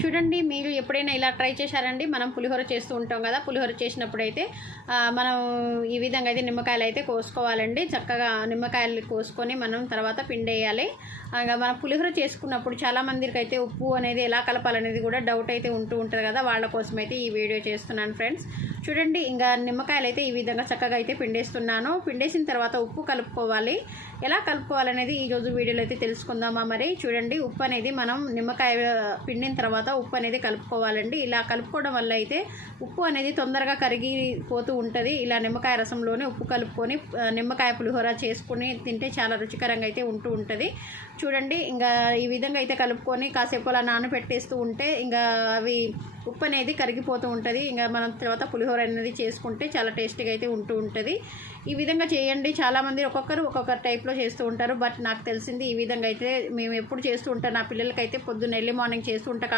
చూడండి, మీరు ఎప్పుడైనా ఇలా ట్రై చేశారండి? మనం పులిహోర చేస్తూ ఉంటాం కదా. పులిహోర చేసినప్పుడైతే మనం ఈ విధంగా అయితే నిమ్మకాయలు అయితే కోసుకోవాలండి. చక్కగా నిమ్మకాయలు కోసుకొని మనం తర్వాత పిండేయాలి. మనం పులిహోర చేసుకున్నప్పుడు చాలామందికి అయితే ఉప్పు అనేది ఎలా కలపాలనేది కూడా డౌట్ అయితే ఉంటుంది కదా. వాళ్ళ కోసం అయితే ఈ వీడియో చేస్తున్నాను ఫ్రెండ్స్. చూడండి, ఇంకా నిమ్మకాయలు అయితే ఈ విధంగా చక్కగా అయితే పిండేస్తున్నాను. పిండేసిన తర్వాత ఉప్పు కలుపుకోవాలి. ఎలా కలుపుకోవాలనేది ఈరోజు వీడియోలో అయితే తెలుసుకుందామా. మరి చూడండి, ఉప్పు అనేది మనం నిమ్మకాయ పిండిన తర్వాత ఉప్పు అనేది కలుపుకోవాలండి. ఇలా కలుపుకోవడం వల్ల అయితే ఉప్పు అనేది తొందరగా కరిగిపోతూ ఉంటుంది. ఇలా నిమ్మకాయ రసంలోనే ఉప్పు కలుపుకొని నిమ్మకాయ పులిహోర చేసుకుని తింటే చాలా రుచికరంగా అయితే ఉంటుంది. చూడండి, ఇంకా ఈ విధంగా అయితే కలుపుకొని కాసేపు అలా నానబెట్టేస్తూ ఉంటే ఇంకా అవి ఉప్పు అనేది కరిగిపోతూ ఉంటుంది. ఇంకా మనం తర్వాత పులిహోర అనేది చేసుకుంటే చాలా టేస్టీగా అయితే ఉంటుంది. ఈ విధంగా చేయండి. చాలామంది ఒక్కొక్కరు ఒక్కొక్క టైప్లో చేస్తూ ఉంటారు. బట్ నాకు తెలిసింది ఈ విధంగా అయితే మేము ఎప్పుడు చేస్తూ ఉంటాం. నా పిల్లలకైతే పొద్దున్న ఎర్లీ మార్నింగ్ చేస్తూ ఉంటాం కాబట్టి